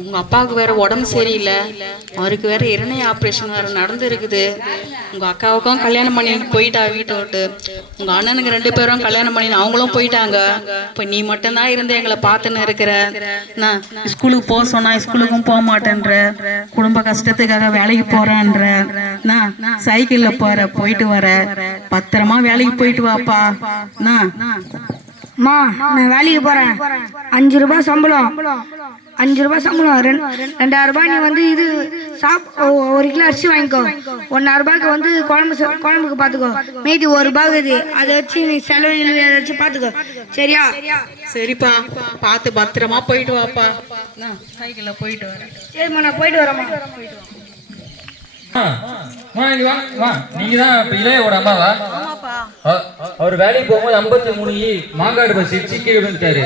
உங்க அப்பாவுக்கு வேற உடம்பு சரியில்லை, அவருக்கு வேற இரணை ஆப்ரேஷன் வேற நடந்துருக்குது. உங்க அக்காவுக்கும் கல்யாணம் பண்ணி போயிட்டா வீட்டை விட்டு. உங்க அண்ணனுக்கு 2 பேரும் கல்யாணம் பண்ணி அவங்களும் போயிட்டாங்க. இப்போ நீ மட்டும்தான் இருந்து எங்களை பார்த்துன்னு இருக்கிற. நான் ஸ்கூலுக்கு போக சொன்னா ஸ்கூலுக்கும் போக மாட்டேன்ற, குடும்ப கஷ்டத்துக்காக வேலைக்கு போறேன்ற, நான் சைக்கிள்ல போயிட்டு வர, பத்திரமா வேலைக்கு போயிட்டு வாப்பா. நான் வேலைக்கு போறேன். 5 ரூபாய் சம்பளம், 2000 ரூபாய். நீ வந்து இது 1 கிலோ அரிசி வாங்கிக்கோ. 1,000 ரூபாய்க்கு வந்து குழம்புக்கு பாத்துக்கோ. மீதி 1 ரூபாய்க்கு அதை வச்சு நீ செலவு வச்சு பாத்துக்கோ. சரியா? சரிப்பா, பார்த்து பத்திரமா போயிட்டு வாப்பா. சைக்கிள்ல போயிட்டு வரேன். சரிம்மா, நான் போயிட்டு வரேம்மா. நீங்கதான் இளையோட அம்மாவா? அவர் வேலைக்கு போகும்போது 53 மாங்காடு பஸ் கீழே விழுந்துட்டாரு.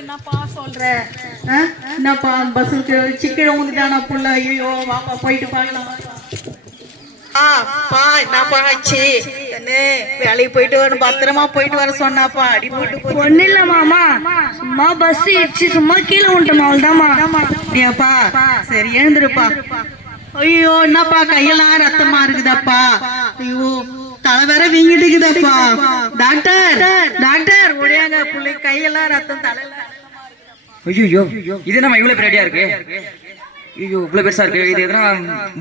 என்னப்பா சொல்ற? என்னப்பா பஸ் கீழே விழுந்துட்டானா புள்ள? ஐயோ வாப்பா போயிட்டு பார்க்கலாம். என்னப்பா ஆச்சு? வேலைக்கு போயிட்டு வர, பத்திரமா போயிட்டு வர சொன்னாப்பா. அடிபட்டு ஒண்ணு இல்ல மாமா, சும்மா பஸ் இடிச்சு சும்மா கீழே விட்டோம், அவ்வளவுதாம்மா. அப்படியாப்பா? சரி, எழுந்துருப்பா. ஐயோ என்னப்பா கையெல்லாம் ரத்தமா இருக்குதாப்பா? ஐயோ தலை வேற வீங்கிட்டுக்குதாப்பா. டாக்டர் டாக்டர் ஓடியாங்க, பிள்ளை கையெல்லாம் ரத்தம், தலையில. ஐயோ இது நம்ம இவ்வளவு பெரிய இருக்கு. ஐயோ இவ்வளவு பெருசா இருக்கு. இது எதனா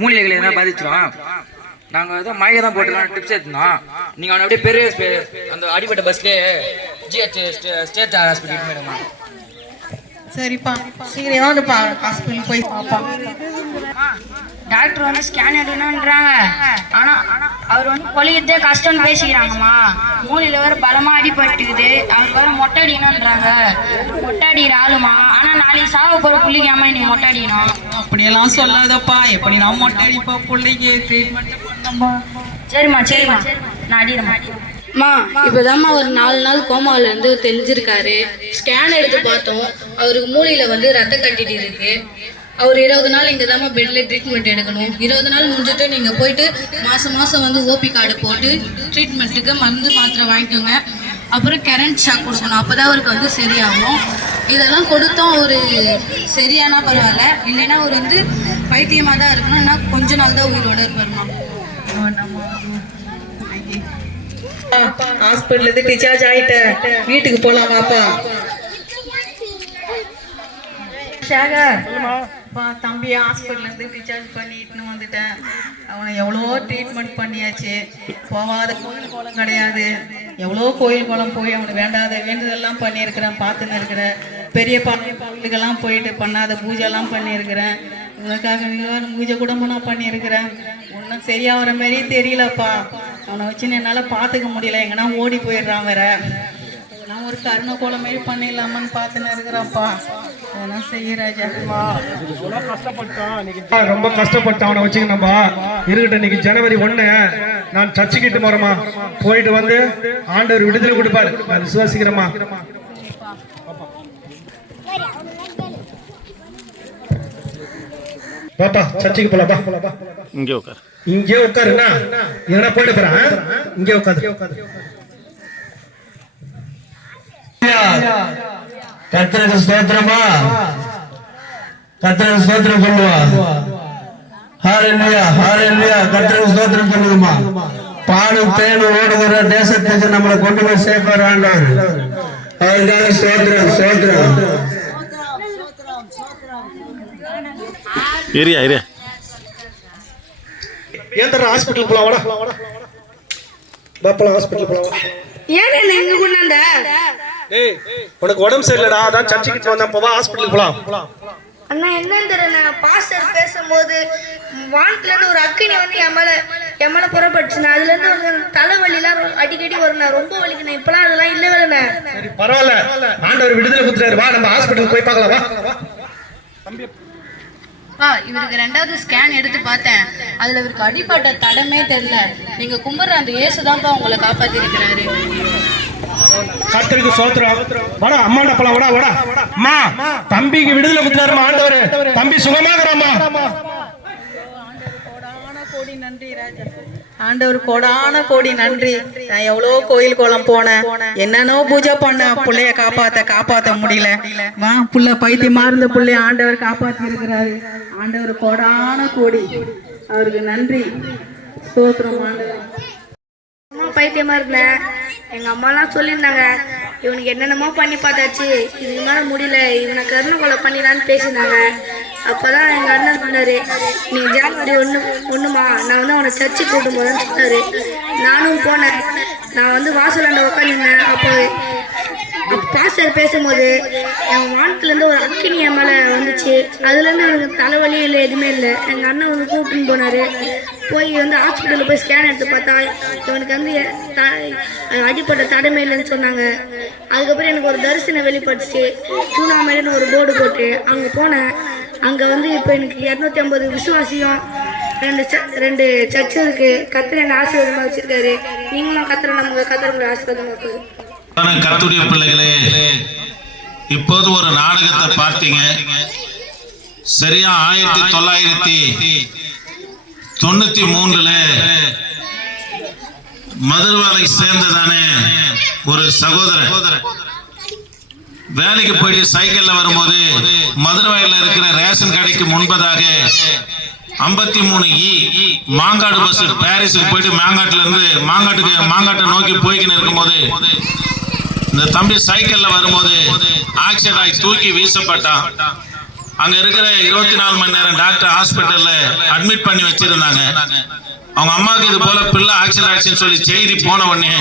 மூலிகைகள் எதனா பாதிச்சிடும். நாங்க ஏதோ மயக்க தான் போட்டுருக்கோம், டிப்ஸ் எடுத்தோம். நீங்க அவனை அப்படியே பெரிய அந்த அடிப்பட்ட பஸ்லேயே ஜிஹெச் ஸ்டேட் ஹாஸ்பிட்டல் போயிடுமா? சரிப்பா, சீக்கிரமாப்பா ஹாஸ்பிட்டல் போய் பாப்பா. டாக்டர் வந்து ஸ்கேன் எடுக்கணும்ன்றாங்க. ஆனா அவர் வந்து பொழியத்தே கஷ்டம்னு பேசிக்கிறாங்கம்மா. மூளையில வேற பலமா அடிபட்டுக்குது. அவருக்கு வேற மொட்டை அடிக்கணும்ன்றாங்க. மொட்டை அடிக்கிற ஆளுமா, ஆனா நாளைக்கு சாக போற புள்ளிக்காம நீ மொட்டை அடிக்கணும். அப்படியெல்லாம் சொல்லாதப்பா. எப்படி நான் மொட்டை அடிப்பா? பிள்ளைக்கு ட்ரீட்மெண்ட் பண்ணப்பா. சரிம்மா நான் அடிக்கிறேம்மா. இப்பதாம்மா ஒரு 4 நாள் கோமால இருந்து தெரிஞ்சிருக்காரு. ஸ்கேன் எடுத்து பார்த்தோம், அவருக்கு மூளையில வந்து ரத்த கட்டிட்டு இருக்கு. அவர் 20 நாள் இங்கே தான் பெட்ல ட்ரீட்மெண்ட் எடுக்கணும். 20 நாள் முடிஞ்சிட்டு நீங்கள் போயிட்டு மாதம் வந்து ஓபி கார்டு போட்டு ட்ரீட்மெண்ட்டுக்கு மருந்து மாத்திரை வாங்கிக்கோங்க. அப்புறம் கரண்ட் ஷாக் கொடுக்கணும், அப்போ தான் அவருக்கு வந்து சரியாகும். இதெல்லாம் கொடுத்தோம், அவர் சரியானா பரவாயில்ல, இல்லைன்னா அவர் வந்து பைத்தியமாக தான் இருக்கணும். ஏன்னா கொஞ்ச நாள் தான் உயிரோடு இருப்பாருமா. ஹாஸ்பிட்டல் இருந்து டிஸ்சார்ஜ் ஆயிட்டேன், வீட்டுக்கு போலாம் வாப்பா. தம்பி ஹாஸ்பிட்டல் இருந்து டிஸ்சார்ஜ் பண்ணிட்டு வந்துட்டேன். அவனை எவ்வளோ ட்ரீட்மெண்ட் பண்ணியாச்சு. போகாத கோயில் குளம் கிடையாது. எவ்வளோ கோயில் குளம் போய் அவனுக்கு வேண்டாத வேண்டுதெல்லாம் பண்ணியிருக்கிறேன், பார்த்துன்னு இருக்கிறேன். பெரிய கோயிலுக்கெல்லாம் போயிட்டு பண்ணாத பூஜைலாம் பண்ணியிருக்கிறேன். உனக்காக பூஜை கூட நான் பண்ணியிருக்கிறேன். ஒன்றும் சரியாகிற மாதிரி தெரியலப்பா. அவனை வச்சுன்னு என்னால் பார்த்துக்க முடியல, எங்கன்னா ஓடி போயிடுறான் வேற. நான் ஒரு கருணை கோலம் மாரி பண்ணிடலாமான்னு பார்த்துன்னு இருக்கிறான்ப்பா. அதெல்லாம் செய்யறாஜா. ரொம்ப கஷ்டப்பட்டான் அவனை வச்சுக்கணும்பா. இருக்கட்டும், இன்னைக்கு ஜனவரி 1 நான் சர்ச்சுக்கிட்டு போறேம்மா. போயிட்டு வந்து ஆண்டவர் விடுதலை கொடுப்பாரு, நான் விசுவாசிக்கிறேம்மா. பாப்பா சர்ச்சுக்கு போலாப்பா. இங்கே உட்காருண்ணா, எங்கன்னா போயிட்டு போறேன். இங்கே உட்காரு. கர்த்தருக்கு ஸ்தோத்திரமா, கர்த்தருக்கு ஸ்தோத்திரம் சொல்லுவா. ஹல்லேலூயா ஹல்லேலூயா, கர்த்தருக்கு ஸ்தோத்திரம் சொல்லுங்கம்மா. பாலும் தேனும் ஓடுகிற தேசத்துக்கு நம்மளை கொண்டு போய் சேர்ப்பார் ஆண்டவர். அதுக்காக ஸ்தோத்திரம் ஸ்தோத்திரம். ஏரியா ஏன் தர ஹாஸ்பிட்டல் போலாம், வாடா பாப்பா ஹாஸ்பிட்டல் போலாம். ஏன் எங்க கொண்டாந்த? டேய் உனக்கு உடம்பு சரியில்லடா, அதான் சர்ச்சுக்கு வந்தா போவா, ஹாஸ்பிட்டலுக்கு போலாம். அண்ணா என்னன்னு தெரியல, பாஸ்டர் பேசும்போது வானத்துல இருந்து ஒரு அக்கினி வந்து என் மேல புறப்பட்டுச்சுண்ணா. அதுல இருந்து ஒரு தலைவலிலாம் அடிக்கடி வரும்ண்ணா, ரொம்ப வலிக்குண்ணா. இப்பெல்லாம் அதெல்லாம் இல்லவே இல்லைண்ணா. சரி பரவாயில்ல, ஆண்டவர் விடுதலை கொடுத்துறாரு, வா நம்ம ஹாஸ்பிட்டலுக்கு போய் பார்க்கலாம். வா இவருக்கு 2வது ஸ்கேன் எடுத்து பார்த்தேன், அதுல இவருக்கு அடிப்பட்ட தடமே தெரியல. நீங்க கும்பிடுற அந்த இயேசுதான்ப்பா உங்களை காப்பாத்தி இருக்கிறாரு. கர்த்தருக்கு ஸ்தோத்திரம். வாடா அம்மாண்ட போலாம், வாடா அம்மா. தம்பிக்கு விடுதலை கொடுத்தாருமா ஆண்டவர், தம்பி சுகமாகறாமா. ஆண்டவர் கோடான கோடி நன்றி ராஜா. ஆண்டவர் கோடான கோடி நன்றி. நான் எவ்வளோ கோயில் குளம் போனேன், என்னென்னோ பூஜை பண்ண, பிள்ளைய காப்பாத்த முடியல. புள்ள பைத்தியமா இருந்த பிள்ளைய ஆண்டவர் காப்பாத்தி இருக்கிறாரு. ஆண்டவர் கோடான கோடி, அவருக்கு நன்றி. ஸ்தோத்திரம் ஆண்டவர். அம்மா பைத்தியமா இருந்தேன். எங்க அம்மாலாம் சொல்லியிருந்தாங்க, இவனுக்கு என்னென்னமோ பண்ணி பார்த்தாச்சு, இதுக்கு மேலே முடியல, இவனை கருணை கொலை பண்ணிடலான்னு பேசியிருந்தாங்க. அப்போதான் எங்கள் அண்ணன் சொன்னார், நீ ஜனவரி ஒன்றுமா நான் வந்து அவனை சர்ச்சுக்கு கூட்டும் போதுன்னு சொன்னார். நானும் போனேன். நான் வந்து வாசலாண்ட உட்காந்துருந்தேன். அப்போ பாஸ்டர் பேசும்போது என் வானத்துலேருந்து ஒரு அக்கினி என் மேலே வந்துச்சு. அதுலேருந்து எனக்கு தலைவலி இல்லை, எதுவுமே இல்லை. எங்கள் அண்ணன் வந்து கூப்பிட்டுன்னு போனார். போய் வந்து ஹாஸ்பிட்டலில் போய் ஸ்கேன் எடுத்து பார்த்தா இவனுக்கு வந்து அடிப்பட்ட தடமை இல்லைன்னு சொன்னாங்க. அதுக்கப்புறம் எனக்கு ஒரு தரிசனம் வெளிப்பட்டுச்சு. சூனாமேடுன்னு ஒரு போர்டு போட்டு அங்கே போனேன். அங்கே வந்து இப்போ எனக்கு 250 விசுவாசியும் 2 சர்ச்சு இருக்கு. கத்திர என்ன ஆசீர்வாதமாக வச்சிருக்காரு. நீங்களும் கத்திரங்களை ஆசீர்வாதமாக இருக்குது. கர்த்தருடைய பிள்ளைகளே, இப்போது ஒரு நாடகத்தை பார்த்தீங்க. சரியா 1993 மதுரவாலை சேர்ந்ததானே ஒரு சகோதரர் வேலைக்கு போயிட்டு சைக்கிள்ல வரும்போது மதுரவாயில இருக்கிற ரேஷன் கடைக்கு முன்பதாக 53E மாங்காடு பஸ் பாரிஸுக்கு போயிட்டு மாங்காட்டை நோக்கி போய்கின்னு இருக்கும்போது இந்த தம்பி சைக்கிள்ல வரும்போது ஆக்சிடென்ட் ஆகி தூக்கி வீசப்பட்டான். அங்க இருக்கிற 24 மணி நேரம் டாக்டர் ஹாஸ்பிட்டல்ல அட்மிட் பண்ணி வச்சிருந்தாங்க. அவங்க அம்மாவுக்கு இது போல பிள்ளை ஆக்சிடென்ட் ஆச்சுன்னு சொல்லி செய்தி போன உடனே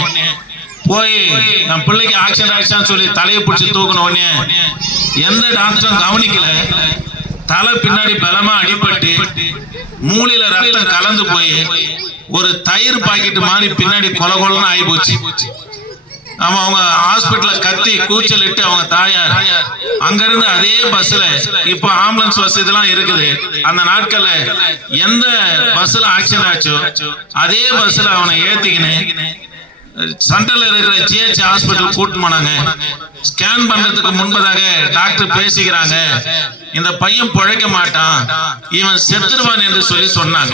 போய் என் பிள்ளைக்கு ஆக்சிடென்ட் ஆயிடுச்சான்னு சொல்லி தலையை பிடிச்சி தூக்கின உடனே எந்த டாக்டரும் கவனிக்கல. தலை பின்னாடி பலமா அடிபட்டு மூளையில ரத்தம் கலந்து போய் ஒரு தயிர் பாக்கெட் மாதிரி பின்னாடி கொலன்னு ஆகி போச்சு. அவங்க ஹாஸ்பிட்டல்ல கத்தி கூச்சல் இட்டு அவங்க தாயார் அங்கிருந்து அதே பஸ்ல, இப்ப ஆம்புலன்ஸ் வசதி எல்லாம் இருக்குது, அந்த நாட்கள்ல எந்த பஸ்ல ஆக்சிடென்ட் ஆச்சோ அதே பஸ்ல அவனை ஏத்திக்கின்னு சென்ட்ரல்ல இருக்கிற GH ஹாஸ்பிட்டல் கூட்டு போனாங்க. ஸ்கேன் பண்றதுக்கு முன்பதாக டாக்டர் பேசிக்கிறாங்க, இந்த பையன் பிழைக்க மாட்டான், இவன் செத்துருவான் என்று சொல்லி சொன்னாங்க.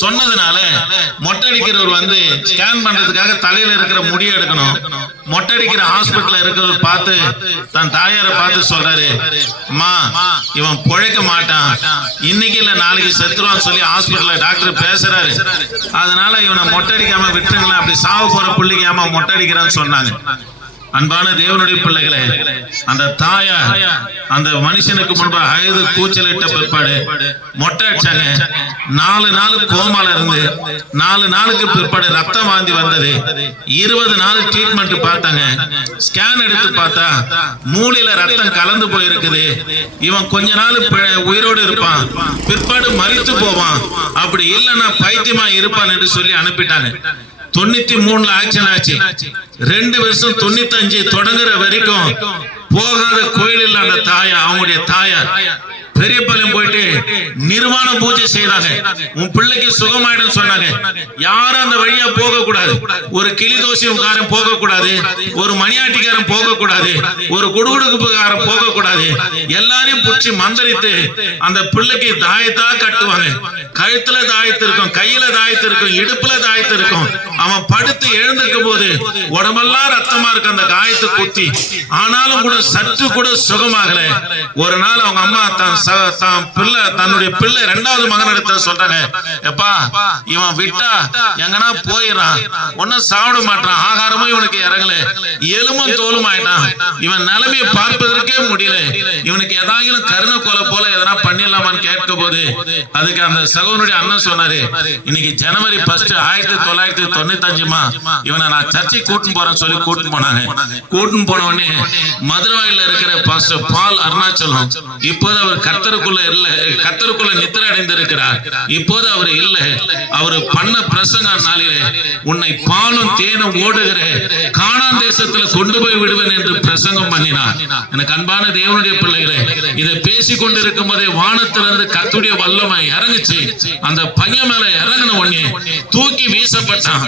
சொன்னதுனால மொட்டை அடிக்கிறவர் வந்து ஸ்கேன் பண்றதுக்காக தலையில இருக்கிற முடியை எடுக்கணும். மொட்டை அடிக்கிற ஹாஸ்பிட்டல்ல இருக்கிறவர் பார்த்து தன் தாயாரை பார்த்து சொல்றாரு, அம்மா இவன் பிழைக்க மாட்டான், இன்னைக்கு இல்ல நாளைக்கு செத்துருவான்னு சொல்லி ஹாஸ்பிட்டல்ல டாக்டர் பேசுறாரு. அதனால இவனை மொட்டை அடிக்காம விட்டுருங்களேன், அப்படி சாவு போற பிள்ளைக்கு ஏமா மொட்டை அடிக்கிறான்னு சொன்னாங்க. அன்பான தேவனுடைய பிள்ளைகளே, அந்த தாயா அந்த மனுஷனுக்கு முன்பாக அழுது கூச்சலிட்ட பிற்பாடு மொட்டை அடிச்சாங்க. 4 நாள் கோமால இருந்து 4 நாளுக்கு பிற்பாடு ரத்தம் வாந்தி வந்தது. 20 நாள் ட்ரீட்மெண்ட் பார்த்தாங்க. ஸ்கேன் எடுத்து பார்த்தா மூளையில ரத்தம் கலந்து போயிருக்குது. இவன் கொஞ்ச நாள் உயிரோடு இருப்பான், பிற்பாடு மரித்து போவான், அப்படி இல்லைன்னா பைத்தியமா இருப்பான் என்று சொல்லி அனுப்பிட்டாங்க. 93 ஆக்சிடென்ட் ஆச்சு. 2 வருஷம் 95 தொடங்குற வரைக்கும் போகாத கோயில் இல்ல அந்த தாயா. அவங்களுடைய தாயார் பெரியபாளையம் போயிட்டு நிர்வாண பூஜை செய்தாங்க. உன் பிள்ளைக்கு சுகமாயிடும் சொன்னாங்க. யாரும் அந்த வழியா போக கூடாது. ஒரு கிளி தோசியக்காரன் போக கூடாது, ஒரு மணியாட்டிக்காரன் போக கூடாது, ஒரு குடுகுடுப்புக்காரன் போக கூடாது. எல்லாரையும் புடிச்சு மந்திரித்து அந்த பிள்ளைக்கு தாயத்தா கட்டுவாங்க. கழுத்துல தாயத்து இருக்கும், கையில தாயத்து இருக்கும், இடுப்புல தாயத்து இருக்கும். அவன் படுத்து எழுந்திருக்கும் போது உடம்பெல்லாம் ரத்தமா இருக்கு அந்த காயத்தை குத்தி. ஆனாலும் கூட சற்று கூட சுகமாகல. ஒரு நாள் அவங்க அம்மா தன்னுடைய பிள்ளை 2வது மகன் எடுத்த சொல்றாங்க, எப்பா இவன் விட்டா எங்கன்னா போயிடறான், ஒன்னும் சாப்பிட மாட்டான், ஆகாரமும் இவனுக்கு இறங்கல, எலும்பும் தோலும் ஆயிட்டான், இவன் நிலைமையை பார்ப்பதற்கே முடியல, இவனுக்கு ஏதாச்சும் கருணை கொலை போல எதனா பண்ணிடலாமான்னு கேட்கும் போது அதுக்கு அந்த சகோதரனுடைய அண்ணன் சொன்னாரு, இன்னைக்கு ஜனவரி 1 1995மா இவனை நான் சர்ச்சை கூட்டின்னு போறேன்னு சொல்லி கூட்டின்னு போனாங்க. கூட்டின்னு போன உடனே மதுரவாயில இருக்கிற பாஸ்டர் பால் அருணாச்சலம் இப்போது அவர் கர்த்தருக்குள்ள நித்திரை அடைந்திருக்கிறார். இப்போது அவர் இல்ல. அவர் பண்ண பிரசங்க நாளிலே உன்னை பாலும் தேனும் ஓடுகிற கானான் தேசத்துல கொண்டு போய் விடுவேன் என்று பிரசங்கம் பண்ணினார். எனக்கு அன்பான தேவனுடைய பிள்ளைகளே, இதை பேசிக் கொண்டிருக்கும் போதே வானத்திலிருந்து கர்த்தருடைய வல்லமை இறங்குச்சு. அந்த பையன் மேல இறங்கின உடனே தூக்கி வீசப்பட்டான்.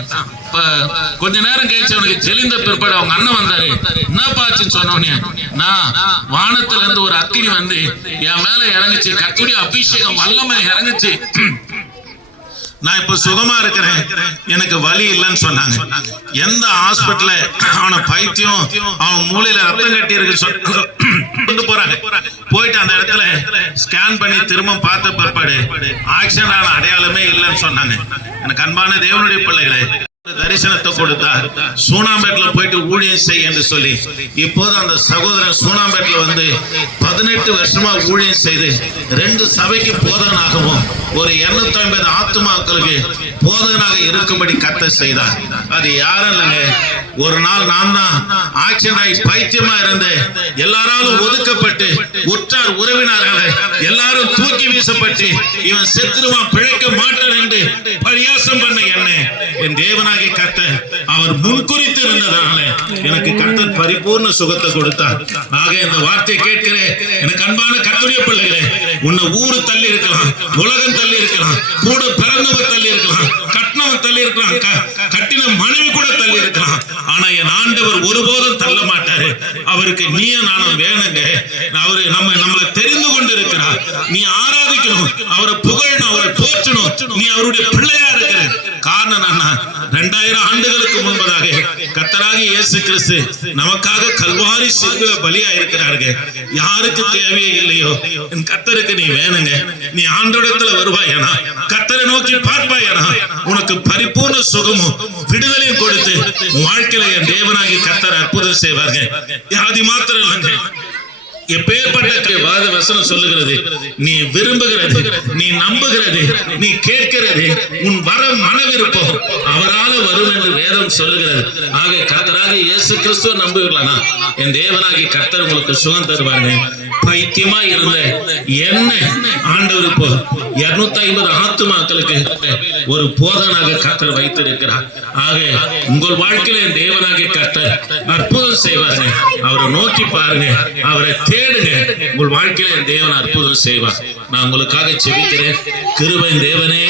கொஞ்ச நேரம் கழிச்சு அவனுக்கு தெளிந்த பிற்பாடு அவங்க அண்ணன் வந்தாரு. என்ன பாச்சுன்னு சொன்ன உடனே நான் வானத்துல இருந்து ஒரு அக்கினி வந்து என் மேல இறங்குச்சு, கர்த்தருடைய அபிஷேகம் வல்லமை இறங்குச்சு. நான் இப்ப சுகமா இருக்கிறேன், எனக்கு வலி இல்லைன்னு சொன்னாங்க. எந்த ஹாஸ்பிட்டல்ல அவனை பைத்தியம், அவன் மூளையில ரத்தம் கட்டி இருக்கு கொண்டு போறாங்க. போயிட்டு அந்த இடத்துல ஸ்கேன் பண்ணி திரும்ப பார்த்த பிற்பாடு ஆக்சிடென்ட் ஆன அடையாளமே இல்லைன்னு சொன்னாங்க. எனக்கு அன்பான தேவனுடைய பிள்ளைகளே, தரிசனத்தை கொடுத்தார். சூனாம்பேட்டில் போயிட்டு ஊழியம் செய் என்று சொல்லி இப்போது அந்த சகோதரன் சூனாம்பேட்டில் வந்து 18 வருஷமா ஊழியம் செய்து 2 சபைக்கு போதகனாகவும் ஒரு 250 ஆத்துமாக்களுக்கு போதகனாக இருக்கும்படி கர்த்தர் செய்தார். அது யாரும் இல்லைங்க, ஒரு நாள் நான் தான் ஆக்சிடென்ட் ஆகி பைத்தியமா இருந்து எல்லாராலும் ஒதுக்கப்பட்டு உற்றார் உறவினர்களை எல்லாரும் தூக்கி வீசப்பட்டு இவன் செத்துருவான், பிழைக்க மாட்டான் என்று பரியாசம் பண்ண என்ன என் தேவனாகிய கர்த்தர் அவர் முன்குறித்து இருந்ததால எனக்கு கர்த்தர் பரிபூர்ண சுகத்தை கொடுத்தார். ஆக இந்த வார்த்தையை கேட்கிறேன் எனக்கு அன்பான கர்த்தருடைய பிள்ளைகளே, உன்னை ஊரு தள்ளி இருக்கலாம், உலகம் தள்ளி இருக்கலாம், கூட பிறந்தவர் தள்ளி இருக்கலாம், கட்டினவன் தள்ளி இருக்கலாம், கட்டின மனைவி கூட தள்ளி இருக்கலாம். ஆனா என் ஆண்டவர் ஒருபோதும் தள்ள மாட்டாரு. அவருக்கு நீயும் நானும் வேணுங்க. அவரு நம்மளை தெரிந்து கொண்டு இருக்கிறார். நீ ஆராதிக்கணும், அவரை புகழணும், அவரை போற்றணும். நீ அவருடைய பிள்ளையா இருக்கிற காரணம் என்ன? 2000 ஆண்டுகளுக்கு முன்பதாக கர்த்தராகிய இயேசு கிறிஸ்து நமக்காக கல்வாரி சிலுவையில பலியா இருக்கிறார்கள். யாருக்கு தேவையே இல்லையோ என் கர்த்தருக்கு நீ வேணுங்க. நீ ஆண்டவரிடத்துல வருவாயனா, கர்த்தரை நோக்கி பார்ப்பாயனா, உனக்கு பரிபூர்ண சுகமும் விடுதலையும் கொடுத்து வாழ்க்கையில என் தேவனாகி கர்த்தர் அற்புதம் செய்வார்கள். அது மாத்திரம் இல்லைங்க, எப்பேற்பட்ட வாத வசனம் சொல்லுகிறது, நீ விரும்புகிறது, நீ நம்புகிறது, நீ கேட்கிறது, உன் வர மனவிருப்பம் அவரால் வரும் என்று வேதம் சொல்லுகிறது. ஆக கர்த்தராக இயேசு கிறிஸ்துவ நம்புவீர்களா, என் தேவனாகி கர்த்தர் உங்களுக்கு சுகம் தருவாங்க. பைத்தியமா இருந்த என்ன ஆண்டவர் இப்போ 250 ஆத்துமாக்களுக்கு ஒரு போதனாக கர்த்தர் வைத்திருக்கிறார். ஆக உங்கள் வாழ்க்கையில என் தேவனாகிய கர்த்தர் அற்புதம் செய்வாருங்க. அவரை நோக்கி பாருங்க, அவரை தேடுங்க, உங்கள் வாழ்க்கையில என் தேவன் அற்புதம் செய்வார். நான் உங்களுக்காக செபிக்கிறேன். கிருபையின் தேவனே,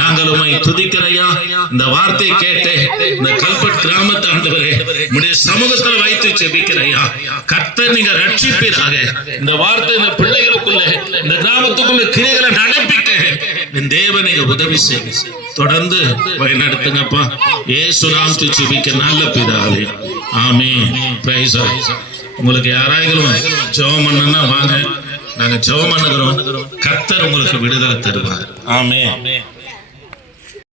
நாங்கள் உம்மை துதிக்கிறையா. இந்த வார்த்தையை கேட்டு இந்த கல்பட் கிராமத்து ஆண்டவரே உம்முடைய சமூகத்தில் வைத்து செபிக்கிறையா. கர்த்தர் நீங்க ரட்சிப்பீராக. இந்த வார்த்தை இந்த பிள்ளைகளுக்குள்ள, இந்த கிராமத்துக்குள்ள கிரியைகளை நடப்பிக்க என் தேவன் நீங்க உதவி செய்யுங்க. தொடர்ந்து வழிநடத்துங்கப்பா. இயேசு நாமத்தில் செபிக்க நல்ல பிதாவே, ஆமென். Praise the Lord. உங்களுக்கு யாராயிலும் ஜெபம் பண்ணணும்னா வாங்க, நாங்க ஜெபம் பண்ணுகிறோம். கர்த்தர் உங்களுக்கு விடுதலை தருவார். ஆமென்.